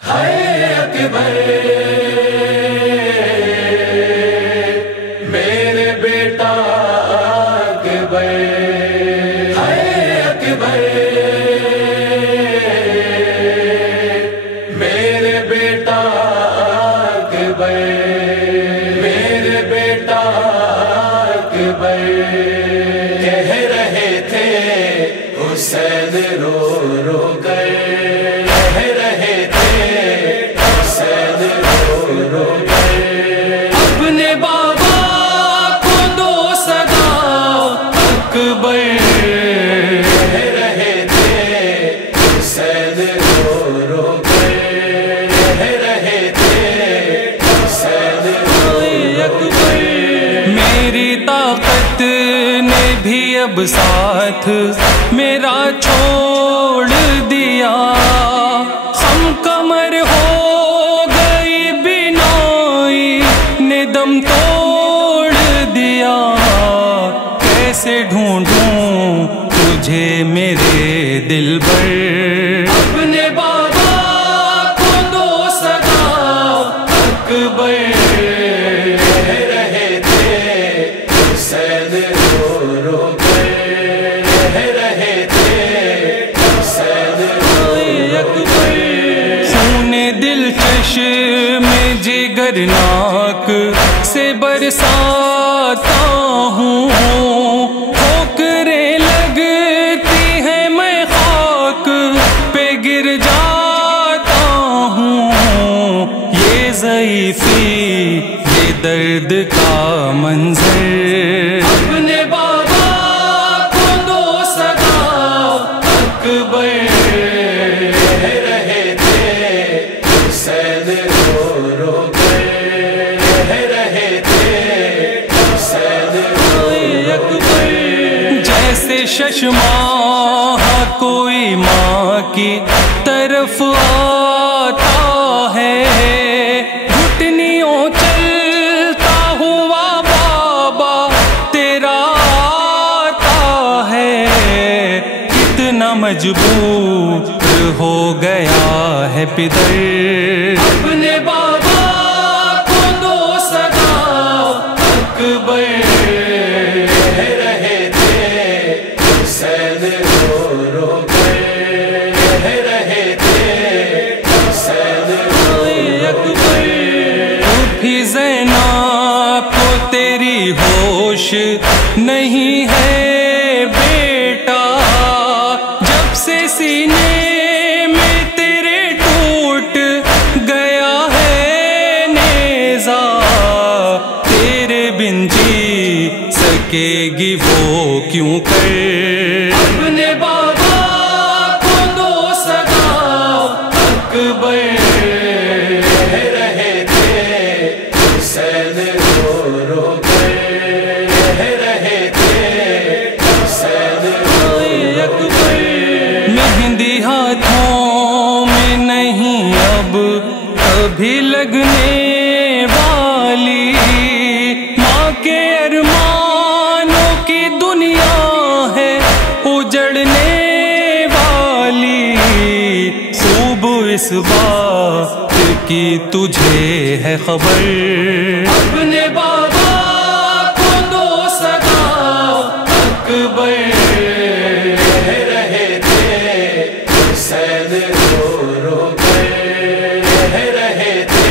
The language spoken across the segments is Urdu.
ہے اکبر میرے بیٹا اکبر، ہے اکبر میرے بیٹا اکبر، میرے بیٹا اکبر کہہ رہے تھے حسین رو رو کر، کہہ رہے تھے حسین رو رو کر، اپنے بابا کو دو صدا اکبر، کہہ رہے تھے حسین رو رو کر، کہہ رہے تھے حسین رو اکبر، میری طاقت نے بھی اب ساتھ میرا چھوڑ دیا، خم کمر ہو گئی بینائی نے دم توڑ دیا، کیسے ڈھونڈوں تجھے میرے دل بر، اپنے بابا کو دو صدا اکبر، کہہ رہے تھے حسین رو رو کر، کہہ رہے تھے حسین رو اکبر، خون دل چشم جگرناک سے برساتا ہوں، ٹھوکریں لگتی ہیں میں خاک پہ گر جاتا ہوں، یہ ضعیفی یہ درد کا منظر، اپنے بابا کو دو صدا اکبر، کہہ رہے تھے حسین رو رو کر، کہہ رہے تھے حسین رو اکبر، جیسے ششماہ کوئی ماں کی طرف آتا ہے، گھٹنیوں چلتا ہوا بابا تیرا آتا ہے، کتنا مجبور ہو گیا ہے پدر، اپنے بابا کو دو صدا اکبر، کہہ رہے تھے حسین رو رو کر، کہہ رہے تھے حسین رو اکبر، بھی زینب کو تیری ہوش نہیں ہے بیٹا، جب سے سینے میں تیرے ٹوٹ گیا ہے نیزہ، تیرے بن جی سکے گی وہ کیوں کر، اپنے بابا کو دو صدا اکبر، کہہ رہے تھے حسین رو رو کر، کہہ رہے تھے حسین رو اکبر، مہندی ہاتھوں میں نہیں اب کبھی لگنے والی، ماں کے ارمانوں کی دنیا ہے اجڑنے والی، خوب اس بات کی تجھے ہے خبر، اپنے بابا کو دو صدا اکبر، کہہ رہے تھے حسین رو رو کر، کہہ رہے تھے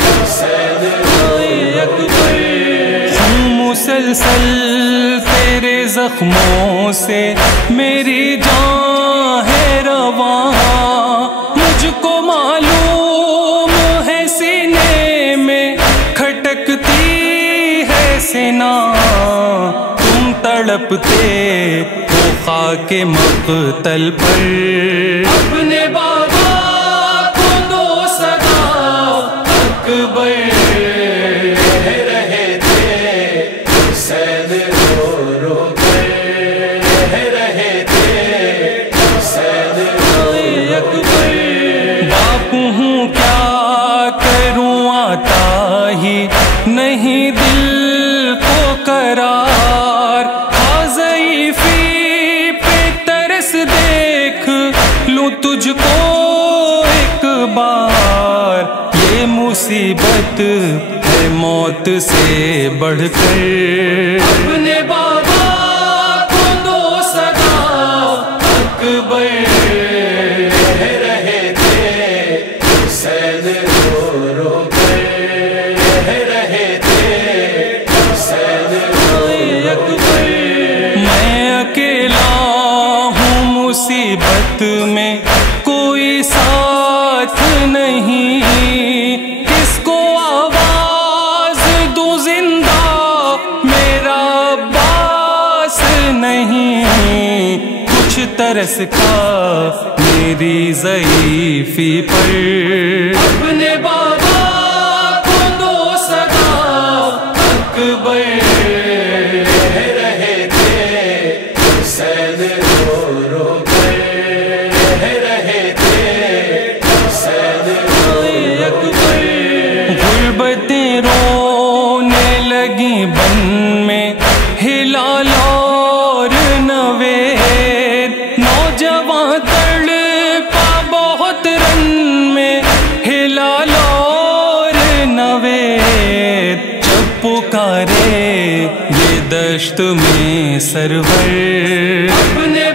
حسین رو اکبر، مسلسل تیرے زخموں سے میری جان ہے رواں، مجھ کو معلوم ہے سینے میں کھٹکتی ہے سینا، تم تڑپتے ہو خاک مقتل پر، اپنے بابا کو دو صدا اکبر، کہہ رہے تھے حسین رو رو کر، کہہ رہے تھے حسین رو اکبر، باپ ہوں کیا کروں آتا ہی نہیں دل کو قرار، ضعیفی پہ ترس دیکھ لوں تجھ کو ایک بار، مصیبت ہے موت سے بڑھ کر، اپنے بابا کو دو صدا اکبر کہہ رہے تھے، حسین رو رو کر کہہ رہے تھے، حسین رو رو کر۔ میں اکیلا ہوں مصیبت میں، کوئی ساتھ نہیں، کس کو آواز دوں زندہ میرا عباس نہیں، کچھ ترس کھا میری ضعیفی پر، اپنے بابا کو دو صدا اکبر کہہ رہے تھے، حسین رو رو کر کہہ رہے تھے، حسین رو رو کر۔ غربتیں رونے لگی بن میں، ہلال اور نوید، نوجوان تڑپا بہت رن میں، ہلال اور نوید، جب پکارے یہ دشت میں سرور، اپنے